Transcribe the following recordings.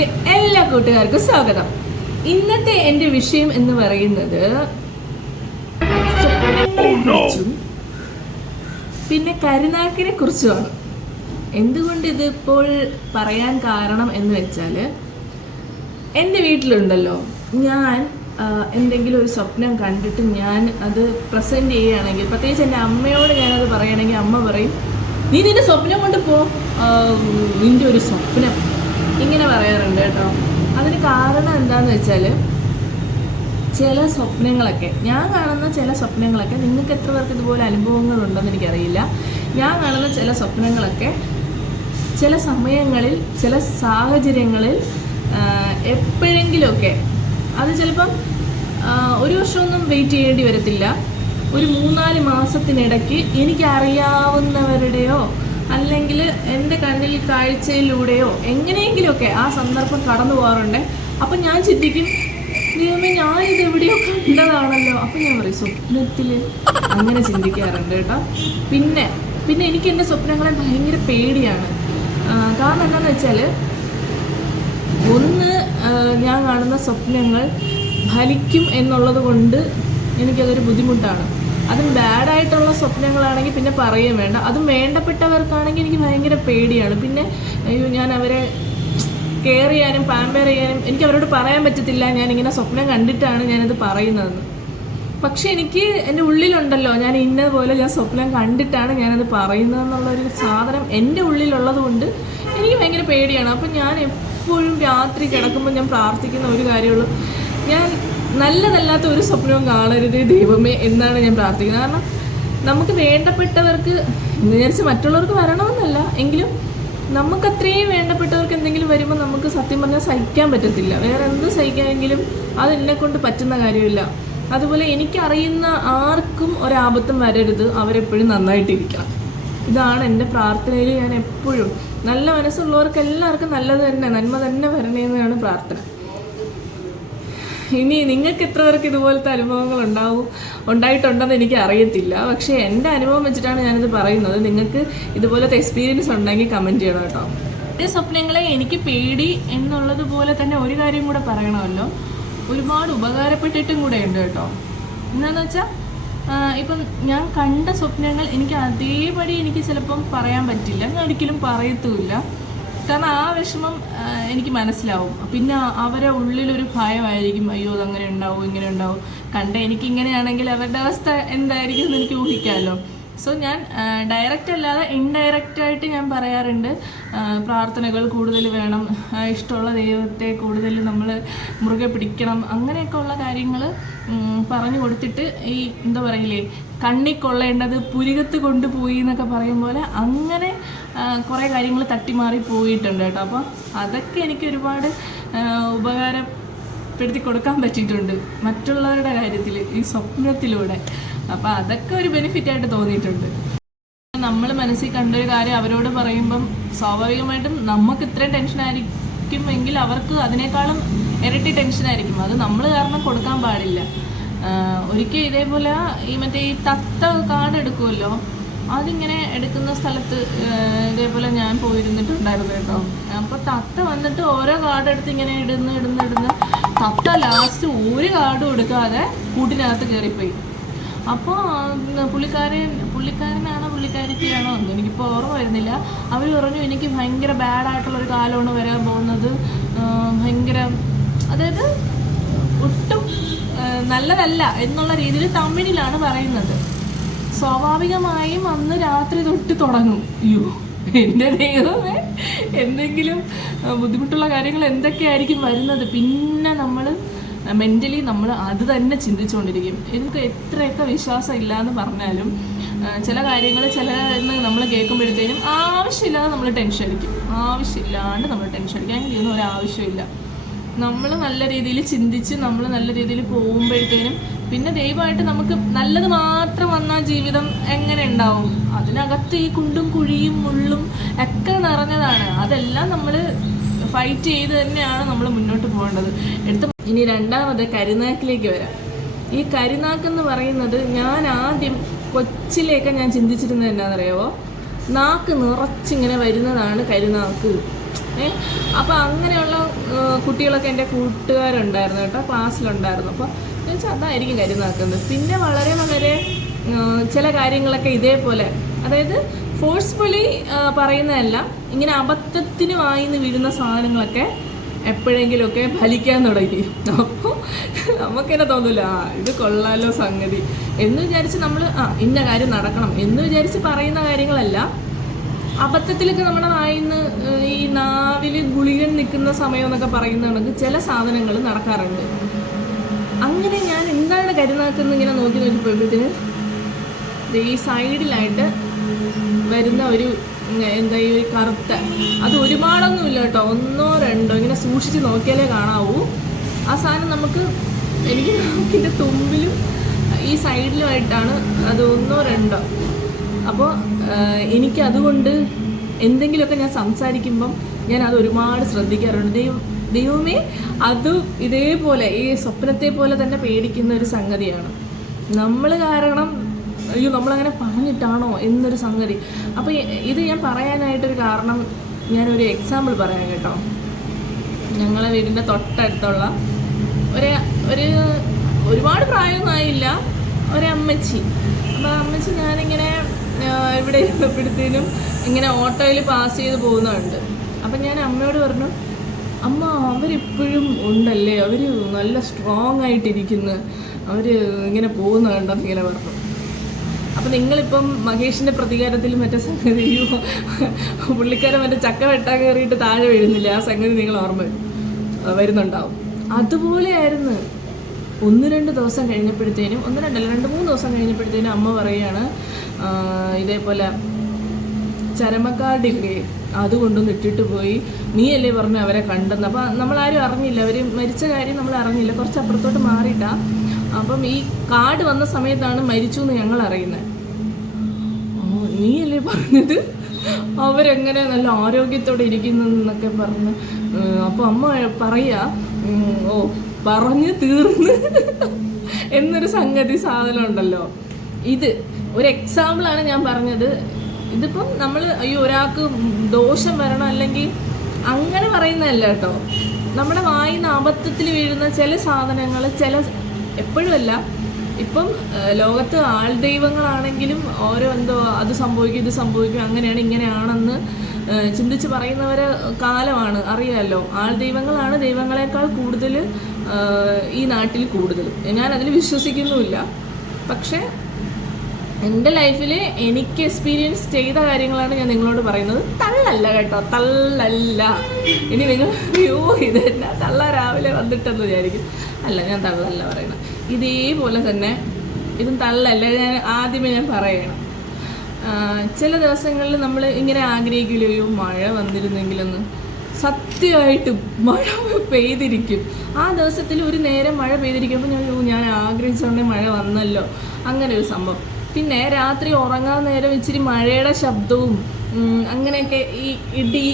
ചാനലിലേക്ക് എല്ലാ കൂട്ടുകാർക്കും സ്വാഗതം. ഇന്നത്തെ എൻ്റെ വിഷയം എന്ന് പറയുന്നത് പിന്നെ കരുനാക്കിനെ കുറിച്ചുമാണ്. എന്തുകൊണ്ട് ഇതിപ്പോൾ പറയാൻ കാരണം എന്ന് വെച്ചാൽ, എൻ്റെ വീട്ടിലുണ്ടല്ലോ, ഞാൻ എന്തെങ്കിലും ഒരു സ്വപ്നം കണ്ടിട്ട് ഞാൻ അത് പ്രസൻറ്റ് ചെയ്യുകയാണെങ്കിൽ, പ്രത്യേകിച്ച് എൻ്റെ അമ്മയോട് ഞാനത് പറയുകയാണെങ്കിൽ അമ്മ പറയും, നീ നിന്റെ സ്വപ്നം കൊണ്ട് പോ, നിൻ്റെ ഒരു സ്വപ്നം, ഇങ്ങനെ പറയാറുണ്ട് കേട്ടോ. അതിന് കാരണം എന്താണെന്ന് വെച്ചാൽ, ചില സ്വപ്നങ്ങളൊക്കെ, ഞാൻ കാണുന്ന ചില സ്വപ്നങ്ങളൊക്കെ, നിങ്ങൾക്ക് എത്ര പേർക്ക് ഇതുപോലെ അനുഭവങ്ങളുണ്ടെന്ന് എനിക്കറിയില്ല, ഞാൻ കാണുന്ന ചില സ്വപ്നങ്ങളൊക്കെ ചില സമയങ്ങളിൽ, ചില സാഹചര്യങ്ങളിൽ എപ്പോഴെങ്കിലുമൊക്കെ, അത് ചിലപ്പം ഒരു വർഷമൊന്നും വെയിറ്റ് ചെയ്യേണ്ടി വരത്തില്ല, ഒരു 3-4 മാസത്തിനിടയ്ക്ക് എനിക്കറിയാവുന്നവരുടെയോ അല്ലെങ്കിൽ എൻ്റെ കണ്ണിൽ കാഴ്ചയിലൂടെയോ എങ്ങനെയെങ്കിലുമൊക്കെ ആ സന്ദർഭം കടന്നു പോകാറുണ്ട്. അപ്പം ഞാൻ ചിന്തിക്കും, ദൈവമേ ഞാനിത് എവിടെയോ കണ്ടതാണല്ലോ. അപ്പം ഞാൻ പറയും സ്വപ്നത്തിൽ, അങ്ങനെ ചിന്തിക്കാറുണ്ട് കേട്ടോ. പിന്നെ എനിക്ക് എൻ്റെ സ്വപ്നങ്ങളെ ഭയങ്കര പേടിയാണ്. കാരണം എന്താണെന്ന് വെച്ചാൽ, ഒന്ന്, ഞാൻ കാണുന്ന സ്വപ്നങ്ങൾ ഫലിക്കും എന്നുള്ളത് കൊണ്ട് എനിക്കതൊരു ബുദ്ധിമുട്ടാണ്. അതും ബാഡായിട്ടുള്ള സ്വപ്നങ്ങളാണെങ്കിൽ പിന്നെ പറയുകയും വേണ്ട. അതും വേണ്ടപ്പെട്ടവർക്കാണെങ്കിൽ എനിക്ക് ഭയങ്കര പേടിയാണ്. പിന്നെ അയ്യോ, ഞാൻ അവരെ കെയർ ചെയ്യാനും പാമ്പയർ ചെയ്യാനും എനിക്ക് അവരോട് പറയാൻ പറ്റത്തില്ല, ഞാനിങ്ങനെ സ്വപ്നം കണ്ടിട്ടാണ് ഞാനത് പറയുന്നതെന്ന്. പക്ഷെ എനിക്ക് എൻ്റെ ഉള്ളിലുണ്ടല്ലോ, ഞാൻ ഇന്നതുപോലെ ഞാൻ സ്വപ്നം കണ്ടിട്ടാണ് ഞാനത് പറയുന്നതെന്നുള്ളൊരു സാധനം എൻ്റെ ഉള്ളിലുള്ളത് കൊണ്ട് എനിക്ക് ഭയങ്കര പേടിയാണ്. അപ്പം ഞാൻ എപ്പോഴും രാത്രി കിടക്കുമ്പോൾ ഞാൻ പ്രാർത്ഥിക്കുന്ന ഒരു കാര്യമുള്ളൂ, ഞാൻ നല്ലതല്ലാത്ത ഒരു സ്വപ്നവും കാണരുത് ദൈവമേ എന്നാണ് ഞാൻ പ്രാർത്ഥിക്കുന്നത്. കാരണം നമുക്ക് വേണ്ടപ്പെട്ടവർക്ക് എന്ന് വിചാരിച്ച് മറ്റുള്ളവർക്ക് വരണമെന്നല്ല, എങ്കിലും നമുക്കത്രയും വേണ്ടപ്പെട്ടവർക്ക് എന്തെങ്കിലും വരുമ്പോൾ നമുക്ക് സത്യം പറഞ്ഞാൽ സഹിക്കാൻ പറ്റത്തില്ല. വേറെ എന്ത് സഹിക്കാമെങ്കിലും അത് എന്നെക്കൊണ്ട് പറ്റുന്ന കാര്യമില്ല. അതുപോലെ എനിക്കറിയുന്ന ആർക്കും ഒരാപത്തും വരരുത്, അവരെപ്പോഴും നന്നായിട്ടിരിക്കണം. ഇതാണ് എൻ്റെ പ്രാർത്ഥനയിൽ. ഞാൻ എപ്പോഴും നല്ല മനസ്സുള്ളവർക്ക് എല്ലാവർക്കും നല്ലത് തന്നെ, നന്മ തന്നെ വരണേന്നാണ് പ്രാർത്ഥന. ഇനി നിങ്ങൾക്ക് എത്ര പേർക്ക് ഇതുപോലത്തെ അനുഭവങ്ങൾ ഉണ്ടായിട്ടുണ്ടെന്ന് എനിക്ക് അറിയത്തില്ല. പക്ഷേ എൻ്റെ അനുഭവം വെച്ചിട്ടാണ് ഞാനിത് പറയുന്നത്. നിങ്ങൾക്ക് ഇതുപോലത്തെ എക്സ്പീരിയൻസ് ഉണ്ടെങ്കിൽ കമൻറ്റ് ചെയ്യണം കേട്ടോ. എൻ്റെ സ്വപ്നങ്ങളെ എനിക്ക് പേടി എന്നുള്ളതുപോലെ തന്നെ ഒരു കാര്യം കൂടെ പറയണമല്ലോ, ഒരുപാട് ഉപകാരപ്പെട്ടിട്ടും കൂടെ ഉണ്ട് കേട്ടോ. എന്താണെന്ന് വെച്ചാൽ, ഇപ്പം ഞാൻ കണ്ട സ്വപ്നങ്ങൾ എനിക്ക് അതേപടി എനിക്ക് ചിലപ്പം പറയാൻ പറ്റില്ല, ഞാൻ ഒരിക്കലും പറയത്തുമില്ല. കാരണം ആ വിഷമം എനിക്ക് മനസ്സിലാവും. പിന്നെ അവരെ ഉള്ളിലൊരു ഭയമായിരിക്കും, അയ്യോ അതങ്ങനെ ഉണ്ടാവും, ഇങ്ങനെ ഉണ്ടാവും, കണ്ട എനിക്കിങ്ങനെയാണെങ്കിൽ അവരുടെ അവസ്ഥ എന്തായിരിക്കും എന്ന് എനിക്ക് ഊഹിക്കാമല്ലോ. സോ ഞാൻ ഡയറക്റ്റ് അല്ലാതെ ഇൻഡയറക്റ്റായിട്ട് ഞാൻ പറയാറുണ്ട്, പ്രാർത്ഥനകൾ കൂടുതൽ വേണം, ഇഷ്ടമുള്ള ദൈവത്തെ കൂടുതൽ നമ്മൾ മുറുകെ പിടിക്കണം, അങ്ങനെയൊക്കെ ഉള്ള കാര്യങ്ങൾ പറഞ്ഞു കൊടുത്തിട്ട്, ഈ എന്താ പറയില്ലേ, കണ്ണി കൊള്ളേണ്ടത് പുരികത്ത് കൊണ്ടുപോയി എന്നൊക്കെ പറയും പോലെ, അങ്ങനെ കുറേ കാര്യങ്ങൾ തട്ടിമാറി പോയിട്ടുണ്ട് കേട്ടോ. അപ്പോൾ അതൊക്കെ എനിക്ക് ഒരുപാട് ഉപകാരപ്പെടുത്തി കൊടുക്കാൻ പറ്റിയിട്ടുണ്ട് മറ്റുള്ളവരുടെ കാര്യത്തിൽ, ഈ സ്വപ്നത്തിലൂടെ. അപ്പോൾ അതൊക്കെ ഒരു ബെനിഫിറ്റായിട്ട് തോന്നിയിട്ടുണ്ട്. നമ്മൾ മനസ്സിൽ കണ്ടൊരു കാര്യം അവരോട് പറയുമ്പം സ്വാഭാവികമായിട്ടും നമുക്ക് ഇത്രയും ടെൻഷനായിരിക്കും എങ്കിൽ അവർക്ക് അതിനേക്കാളും ഇരട്ടി ടെൻഷനായിരിക്കും. അത് നമ്മൾ കാരണം കൊടുക്കാൻ പാടില്ല. ഒരിക്കൽ ഇതേപോലെ ഈ തത്ത കാർഡ് എടുക്കുമല്ലോ, അതിങ്ങനെ എടുക്കുന്ന സ്ഥലത്ത് ഇതേപോലെ ഞാൻ പോയിരുന്നിട്ടുണ്ടായിരുന്നു കേട്ടോ. അപ്പോൾ തത്ത വന്നിട്ട് ഓരോ കാർഡ് എടുത്ത് ഇങ്ങനെ ഇടുന്ന് തത്ത ലാസ്റ്റ് ഒരു കാർഡും എടുക്കാതെ കൂട്ടിനകത്ത് കയറിപ്പോയി. അപ്പോൾ പുള്ളിക്കാരനാണോ പുള്ളിക്കാരിക്കാണോ എന്ന് എനിക്കിപ്പോൾ ഓർമ്മ വരുന്നില്ല, അവർ പറഞ്ഞു എനിക്ക് ഭയങ്കര ബാഡായിട്ടുള്ളൊരു കാലമാണ് വരാൻ പോകുന്നത്, ഭയങ്കര, അതായത് ഒട്ടും നല്ലതല്ല എന്നുള്ള രീതിയിൽ തമിഴിലാണ് പറയുന്നത്. സ്വാഭാവികമായും അന്ന് രാത്രി തൊട്ട് തുടങ്ങും, അയ്യോ എൻ്റെ ദൈവമേ, എന്തെങ്കിലും ബുദ്ധിമുട്ടുള്ള കാര്യങ്ങൾ എന്തൊക്കെയായിരിക്കും വരുന്നത്. പിന്നെ നമ്മൾ മെൻ്റലി നമ്മൾ അത് തന്നെ ചിന്തിച്ചുകൊണ്ടിരിക്കും. എനിക്ക് എത്രയൊക്കെ വിശ്വാസം ഇല്ലയെന്ന് പറഞ്ഞാലും ചില കാര്യങ്ങൾ നമ്മൾ കേൾക്കുമ്പോഴത്തേനും ആവശ്യമില്ലാതെ നമ്മൾ ടെൻഷൻ അടിക്കും. ആവശ്യമില്ലാണ്ട് നമ്മൾ ടെൻഷൻ അടിക്കും. അങ്ങനെ ചെയ്യുന്ന ഒരാവശ്യമില്ല. നമ്മൾ നല്ല രീതിയിൽ ചിന്തിച്ച് നമ്മൾ നല്ല രീതിയിൽ പോകുമ്പോഴത്തേനും പിന്നെ ദൈവമായിട്ട് നമുക്ക് നല്ലത് മാത്രം വന്നാൽ ജീവിതം എങ്ങനെ ഉണ്ടാവും? അതിനകത്ത് ഈ കുണ്ടും കുഴിയും മുള്ളും ഒക്കെ നിറഞ്ഞതാണ്. അതെല്ലാം നമ്മൾ ഫൈറ്റ് ചെയ്ത് തന്നെയാണ് നമ്മൾ മുന്നോട്ട് പോകേണ്ടത്. ഇനി രണ്ടാമത് കരുനാക്കിലേക്ക് വരാം. ഈ കരുനാക്കെന്ന് പറയുന്നത്, ഞാൻ ആദ്യം കൊച്ചിലേക്ക് ഞാൻ ചിന്തിച്ചിരുന്നത് എന്നാണെന്നറിയാവോ, നാക്ക് നിറച്ചിങ്ങനെ വരുന്നതാണ് കരുനാക്ക് അപ്പോൾ അങ്ങനെയുള്ള കുട്ടികളൊക്കെ എൻ്റെ കൂട്ടുകാരുണ്ടായിരുന്നു കേട്ടോ, ക്ലാസ്സിലുണ്ടായിരുന്നു. അപ്പോൾ എന്ന് വെച്ചാൽ അതായിരിക്കും കരുനാക്കുന്നത്. പിന്നെ വളരെ വളരെ ചില കാര്യങ്ങളൊക്കെ ഇതേപോലെ, അതായത് ഫോഴ്സ്ഫുള്ളി പറയുന്നതല്ല, ഇങ്ങനെ അബദ്ധത്തിന് വായിന്ന് വീഴുന്ന സാധനങ്ങളൊക്കെ എപ്പോഴെങ്കിലുമൊക്കെ ഫലിക്കാൻ തുടങ്ങി. അപ്പോൾ നമുക്കെന്നെ തോന്നില്ല, ഇത് കൊള്ളാലോ സംഗതി എന്ന് വിചാരിച്ച് നമ്മൾ ഇന്ന കാര്യം നടക്കണം എന്ന് വിചാരിച്ച് പറയുന്ന കാര്യങ്ങളല്ല. അബദ്ധത്തിലൊക്കെ നമ്മുടെ വായിന്ന് ഈ നാവിൽ ഗുളികൻ നിൽക്കുന്ന സമയം എന്നൊക്കെ പറയുന്നതാണെങ്കിൽ ചില സാധനങ്ങൾ നടക്കാറുണ്ട്. അങ്ങനെ ഞാൻ എന്താണ് കരുനാക്കുന്നത് ഇങ്ങനെ നോക്കി പോയപ്പോഴത്തേന് ഈ സൈഡിലായിട്ട് വരുന്ന ഒരു എന്താ ഈ ഒരു കറുത്ത, അത് ഒരുപാടൊന്നുമില്ല കേട്ടോ, 1 2 ഇങ്ങനെ സൂക്ഷിച്ച് നോക്കിയാലേ കാണാവൂ. ആ സാധനം എനിക്ക് ഇതിൻ്റെ തുമ്പിലും ഈ സൈഡിലുമായിട്ടാണ് അത് 1 2. അപ്പോൾ എനിക്ക് അതുകൊണ്ട് എന്തെങ്കിലുമൊക്കെ ഞാൻ സംസാരിക്കുമ്പം ഞാൻ അത് ഒരുപാട് ശ്രദ്ധിക്കാറുണ്ട്. ദൈവമേ, അത് ഇതേപോലെ ഈ സ്വപ്നത്തെ പോലെ തന്നെ പേടിക്കുന്ന ഒരു സംഗതിയാണ്. നമ്മൾ കാരണം അയ്യോ നമ്മളങ്ങനെ പറഞ്ഞിട്ടാണോ എന്നൊരു സംഗതി. അപ്പോൾ ഇത് ഞാൻ പറയാനായിട്ടൊരു കാരണം, ഞാനൊരു എക്സാമ്പിൾ പറയാം കേട്ടോ. ഞങ്ങളെ വീടിൻ്റെ തൊട്ടടുത്തുള്ള ഒരുപാട് പ്രായമൊന്നും ആയില്ല, ഒരമ്മച്ചി. അപ്പോൾ അമ്മച്ചി ഞാനിങ്ങനെ ഇവിടെ ഇരുന്നപ്പോഴത്തേനും ഇങ്ങനെ ഓട്ടോയിൽ പാസ് ചെയ്ത് പോകുന്നുണ്ട്. അപ്പം ഞാൻ അമ്മയോട് പറഞ്ഞു, അമ്മ അവരിപ്പോഴും ഉണ്ടല്ലേ, അവർ നല്ല സ്ട്രോങ് ആയിട്ടിരിക്കുന്നു, അവർ ഇങ്ങനെ പോകുന്നുണ്ടെന്ന് ഇങ്ങനെ പറഞ്ഞു. അപ്പം നിങ്ങളിപ്പം മഹേഷിൻ്റെ പ്രതികാരത്തിൽ മറ്റേ സംഗതിയോ പുള്ളിക്കാരൻ മറ്റേ ചക്ക വെട്ടാൻ കയറിയിട്ട് താഴെ വീഴുന്നില്ല, ആ സംഗതി നിങ്ങൾ ഓർമ്മ വരുന്നുണ്ടാവും. അതുപോലെയായിരുന്നു. 1 2 ദിവസം കഴിഞ്ഞപ്പോഴത്തേനും, 1 2 അല്ല 2 3 ദിവസം കഴിഞ്ഞപ്പോഴത്തേനും അമ്മ പറയുകയാണ്, ഇതേപോലെ ചരമക്കാടില്ലേ അത് കൊണ്ടൊന്ന് ഇട്ടിട്ട് പോയി, നീയല്ലേ പറഞ്ഞ് അവരെ കണ്ടെന്ന്. അപ്പം നമ്മളാരും അറിഞ്ഞില്ല, അവർ മരിച്ച കാര്യം നമ്മൾ അറിഞ്ഞില്ല, കുറച്ച് അപ്പുറത്തോട്ട് മാറിയിട്ടാ. അപ്പം ഈ കാർഡ് വന്ന സമയത്താണ് മരിച്ചു എന്ന് ഞങ്ങൾ അറിയുന്നത്. നീയല്ലേ പറഞ്ഞത് അവരെങ്ങനെ നല്ല ആരോഗ്യത്തോടെ ഇരിക്കുന്നു എന്നൊക്കെ പറഞ്ഞ്. അപ്പോൾ അമ്മ പറയുക, ഓ പറഞ്ഞ് തീർന്ന് എന്നൊരു സംഗതി സാധനം ഉണ്ടല്ലോ. ഇത് ഒരു എക്സാമ്പിളാണ് ഞാൻ പറഞ്ഞത്. ഇതിപ്പം നമ്മൾ ഒരാൾക്ക് ദോഷം വരണം അല്ലെങ്കിൽ അങ്ങനെ പറയുന്നതല്ല കേട്ടോ. നമ്മുടെ വായിന്ന് അബദ്ധത്തിൽ വീഴുന്ന ചില സാധനങ്ങൾ, എപ്പോഴും അല്ല, ഇപ്പം ലോകത്ത് ദൈവങ്ങളാണെങ്കിലും ഓരോ അത് സംഭവിക്കും ഇത് സംഭവിക്കും അങ്ങനെയാണ് ഇങ്ങനെയാണെന്ന് ചിന്തിച്ച് പറയുന്നവരെ കാലമാണ്, അറിയാമല്ലോ. ദൈവങ്ങളാണ് ദൈവങ്ങളെക്കാൾ കൂടുതൽ ഈ നാട്ടിൽ കൂടുതൽ. ഞാനതിൽ വിശ്വസിക്കുന്നുമില്ല. പക്ഷേ എൻ്റെ ലൈഫിൽ എനിക്ക് എക്സ്പീരിയൻസ് ചെയ്ത കാര്യങ്ങളാണ് ഞാൻ നിങ്ങളോട് പറയുന്നത്. തള്ളല്ല കേട്ടോ, തള്ളല്ല. ഇനി നിങ്ങൾ ഇതെന്നാ തള്ള രാവിലെ വന്നിട്ടെന്ന് വിചാരിക്കും. അല്ല, ഞാൻ തള്ളല്ല പറയുന്നത്. ഇതേപോലെ തന്നെ ഇതും തള്ളല്ല, ഞാൻ ആദ്യമേ പറയണം. ചില ദിവസങ്ങളിൽ നമ്മൾ ഇങ്ങനെ ആഗ്രഹിക്കില്ലയോ മഴ വന്നിരുന്നെങ്കിലെന്ന്. സത്യമായിട്ടും മഴ പെയ്തിരിക്കും. ആ ദിവസത്തിൽ ഒരു നേരം മഴ പെയ്തിരിക്കുമ്പോൾ ഞാൻ ആഗ്രഹിച്ചോണ്ടേ മഴ വന്നല്ലോ, അങ്ങനെ ഒരു സംഭവം. പിന്നെ രാത്രി ഉറങ്ങാൻ നേരം ഇച്ചിരി മഴയുടെ ശബ്ദവും അങ്ങനെയൊക്കെ, ഈ ഇടി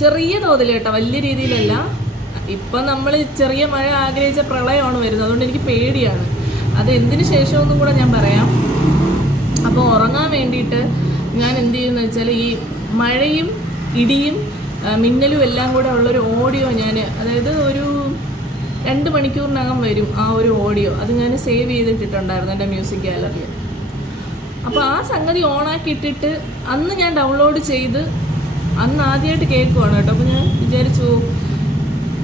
ചെറിയ തോതിൽ കേട്ടോ, വലിയ രീതിയിലല്ല. ഇപ്പം നമ്മൾ ചെറിയ മഴ ആഗ്രഹിച്ച പ്രളയമാണ് വരുന്നത്, അതുകൊണ്ട് എനിക്ക് പേടിയാണ്. അത് എന്തിനു ശേഷമൊന്നും കൂടെ ഞാൻ പറയാം. അപ്പോൾ ഉറങ്ങാൻ വേണ്ടിയിട്ട് ഞാൻ എന്ത് ചെയ്യുന്നത് വെച്ചാൽ, ഈ മഴയും ഇടിയും മിന്നലും എല്ലാം കൂടെ ഉള്ളൊരു ഓഡിയോ അതായത് ഒരു 2 മണിക്കൂറിനകം വരും ആ ഒരു ഓഡിയോ. അത് ഞാൻ സേവ് ചെയ്തിട്ടുണ്ടായിരുന്നു എൻ്റെ മ്യൂസിക് ഗാലറിയിൽ. അപ്പോൾ ആ സംഗതി ഓണാക്കി ഇട്ടിട്ട് അന്ന് ഞാൻ ഡൗൺലോഡ് ചെയ്ത് അന്ന് ആദ്യമായിട്ട് കേൾക്കുവാണ് കേട്ടോ. അപ്പോൾ ഞാൻ വിചാരിച്ചു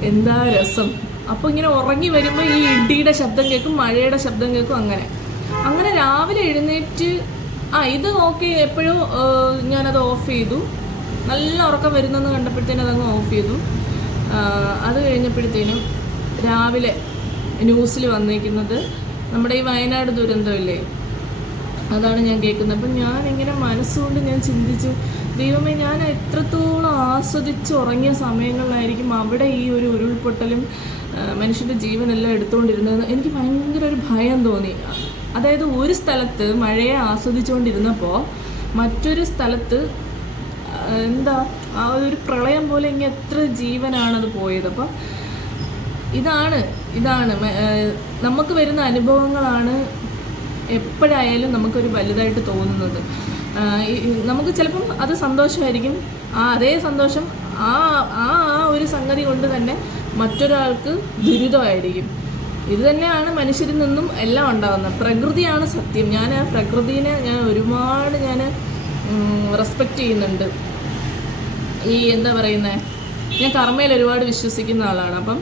എന്താ രസം. അപ്പോൾ ഇങ്ങനെ ഉറങ്ങി വരുമ്പോൾ ഈ ഇടിയുടെ ശബ്ദം കേൾക്കും, മഴയുടെ ശബ്ദം കേൾക്കും. അങ്ങനെ രാവിലെ എഴുന്നേറ്റ് ഇത് ഓക്കെ എപ്പോഴും ഞാനത് ഓഫ് ചെയ്തു. നല്ല ഉറക്കം വരുന്നെന്ന് കണ്ടപ്പോഴത്തേനും അതങ്ങ് ഓഫ് ചെയ്തു. അത് കഴിഞ്ഞപ്പോഴത്തേനും രാവിലെ ന്യൂസിൽ വന്നിരിക്കുന്നത് നമ്മുടെ ഈ വയനാട് ദുരന്തമില്ലേ, അതാണ് ഞാൻ കേൾക്കുന്നത്. അപ്പം ഞാനിങ്ങനെ മനസ്സുകൊണ്ട് ഞാൻ ചിന്തിച്ചു, ദൈവമേ, ഞാൻ എത്രത്തോളം ആസ്വദിച്ച് ഉറങ്ങിയ സമയങ്ങളിലായിരിക്കും അവിടെ ഈ ഒരു ഉരുൾപൊട്ടലും മനുഷ്യൻ്റെ ജീവനെല്ലാം എടുത്തുകൊണ്ടിരുന്നത്. എനിക്ക് ഭയങ്കര ഒരു ഭയം തോന്നി. അതായത് ഒരു സ്ഥലത്ത് മഴയെ ആസ്വദിച്ചുകൊണ്ടിരുന്നപ്പോൾ മറ്റൊരു സ്ഥലത്ത് ആ ഒരു പ്രളയം പോലെ ഇങ്ങനെ എത്ര ജീവനാണത് പോയത്. അപ്പം ഇതാണ് നമുക്ക് വരുന്ന അനുഭവങ്ങളാണ് എപ്പോഴായാലും നമുക്കൊരു വലുതായിട്ട് തോന്നുന്നത്. നമുക്ക് ചിലപ്പം അത് സന്തോഷമായിരിക്കും, അതേ സന്തോഷം ആ ആ ഒരു സംഗതി കൊണ്ട് തന്നെ മറ്റൊരാൾക്ക് ദുരിതമായിരിക്കും. ഇത് തന്നെയാണ് മനുഷ്യരിൽ നിന്നും എല്ലാം ഉണ്ടാകുന്നത്. പ്രകൃതിയാണ് സത്യം. ഞാൻ ആ പ്രകൃതിനെ ഒരുപാട് റെസ്പെക്റ്റ് ചെയ്യുന്നുണ്ട്. ഈ എന്താ പറയുന്നത്, ഞാൻ കർമ്മയിൽ ഒരുപാട് വിശ്വസിക്കുന്ന ആളാണ്. അപ്പം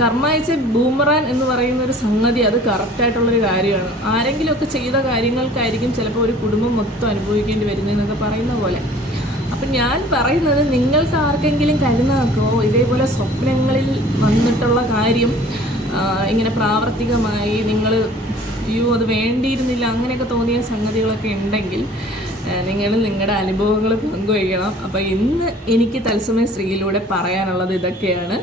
കർമ്മ ഈസ് എ ബൂമറാൻ എന്ന് പറയുന്ന ഒരു സംഗതി, അത് കറക്റ്റായിട്ടുള്ളൊരു കാര്യമാണ്. ആരെങ്കിലുമൊക്കെ ചെയ്ത കാര്യങ്ങൾക്കായിരിക്കും ചിലപ്പോൾ ഒരു കുടുംബം മൊത്തം അനുഭവിക്കേണ്ടി വരുന്നതെന്നൊക്കെ പറയുന്ന പോലെ. അപ്പം ഞാൻ പറയുന്നത്, നിങ്ങൾക്ക് ആർക്കെങ്കിലും കരുനാക്കോ ഇതേപോലെ സ്വപ്നങ്ങളിൽ വന്നിട്ടുള്ള കാര്യം ഇങ്ങനെ പ്രാവർത്തികമായി നിങ്ങൾ അത് വേണ്ടിയിരുന്നില്ല അങ്ങനെയൊക്കെ തോന്നിയ സംഗതികളൊക്കെ ഉണ്ടെങ്കിൽ നിങ്ങൾ നിങ്ങളുടെ അനുഭവങ്ങൾ പങ്കുവയ്ക്കണം. അപ്പോൾ ഇന്ന് എനിക്ക് തത്സമയ സ്ത്രീയിലൂടെ പറയാനുള്ളത് ഇതൊക്കെയാണ്.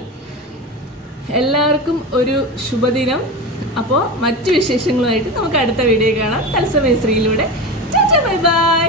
എല്ലാവർക്കും ഒരു ശുഭദിനം. അപ്പോൾ മറ്റു വിശേഷങ്ങളുമായിട്ട് നമുക്ക് അടുത്ത വീഡിയോ കാണാം തത്സമയ സ്ത്രീയിലൂടെ. Bye bye.